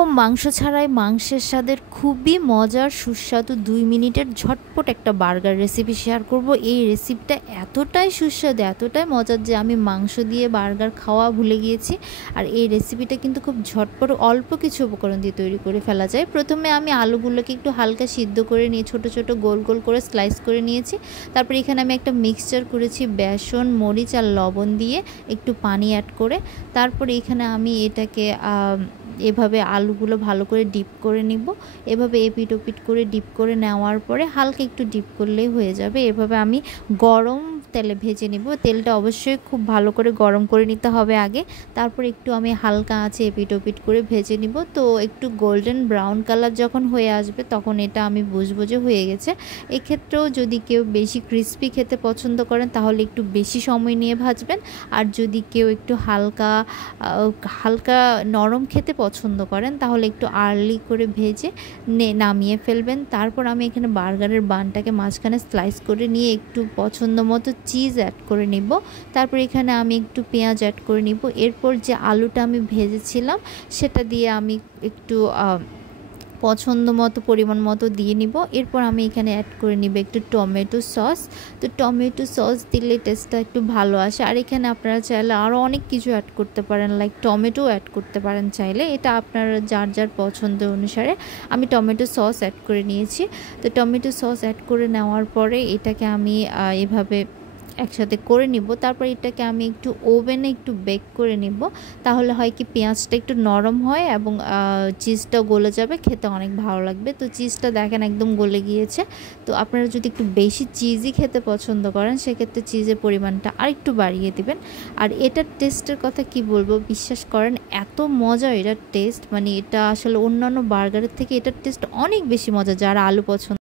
রকম মাংস ছাড়াই মাংসের স্বাদের খুবই মজার সুস্বাদু 2 মিনিটের ঝটপট একটা বার্গার রেসিপি শেয়ার করব। এই রেসিপিটা এতটাই সুস্বাদু, এতটাই মজার যে আমি মাংস দিয়ে বার্গার খাওয়া ভুলে গিয়েছি। আর এই রেসিপিটা কিন্তু খুব ঝটপট অল্প কিছু উপকরণ দিয়ে তৈরি করে ফেলা যায়। প্রথমে আমি আলুগুলোকে একটু হালকা সিদ্ধ করে নিয়ে ছোট ছোট গোল গোল করে স্লাইস করে নিয়েছি। তারপর এখানে আমি একটা মিক্সচার করেছি বেসন, মরিচ আর লবণ দিয়ে, একটু পানি অ্যাড করে। তারপরে এখানে আমি এটাকে এভাবে আলুগুলো ভালো করে ডিপ করে নিব। এভাবে এপিট ওপিট করে ডিপ করে নেওয়ার পরে হালকা একটু ডিপ করলেই হয়ে যাবে। এভাবে আমি গরম তেলে ভেজে নিব। তেলটা অবশ্যই খুব ভালো করে গরম করে নিতে হবে আগে। তারপর একটু আমি হালকা আঁচে এপিট ওপিট করে ভেজে নিব। তো একটু গোল্ডেন ব্রাউন কালার যখন হয়ে আসবে তখন এটা আমি বুঝবো যে হয়ে গেছে। এক্ষেত্রেও যদি কেউ বেশি ক্রিস্পি খেতে পছন্দ করেন তাহলে একটু বেশি সময় নিয়ে ভাজবেন। আর যদি কেউ একটু হালকা হালকা নরম খেতে পছন্দ করেন তাহলে একটু আর্লি করে ভেজে নামিয়ে ফেলবেন। তারপর আমি এখানে বার্গারের বানটাকে মাঝখানে স্লাইস করে নিয়ে একটু পছন্দ মতো চিজ অ্যাড করে নিব। তারপর এখানে আমি একটু পেঁয়াজ অ্যাড করে নিব। এরপর যে আলুটা আমি ভেজেছিলাম সেটা দিয়ে আমি একটু পছন্দ মতো পরিমাণ মতো দিয়ে নিব। এরপর আমি এখানে অ্যাড করে নিব একটু টমেটো সস। তো টমেটো সস দিলে টেস্টটা একটু ভালো আসে। আর এখানে আপনারা চাইলে আরও অনেক কিছু অ্যাড করতে পারেন, লাইক টমেটো অ্যাড করতে পারেন চাইলে, এটা আপনারা যার যার পছন্দ অনুসারে। আমি টমেটো সস অ্যাড করে নিয়েছি। তো টমেটো সস অ্যাড করে নেওয়ার পরে এটাকে আমি এভাবে একসাথে করে নিব। তারপর এটাকে আমি একটু ওভেনে একটু বেক করে নিব। তাহলে হয় কি পেঁয়াজটা একটু নরম হয় এবং চিজটাও গলে যাবে, খেতে অনেক ভালো লাগবে। তো চিজটা দেখেন একদম গলে গিয়েছে। তো আপনারা যদি একটু বেশি চিজই খেতে পছন্দ করেন সেক্ষেত্রে চিজের পরিমাণটা আরেকটু বাড়িয়ে দিবেন। আর এটার টেস্টের কথা কি বলবো, বিশ্বাস করেন এত মজা এটার টেস্ট, মানে এটা আসলে অন্যান্য বার্গারের থেকে এটার টেস্ট অনেক বেশি মজা যারা আলু পছন্দ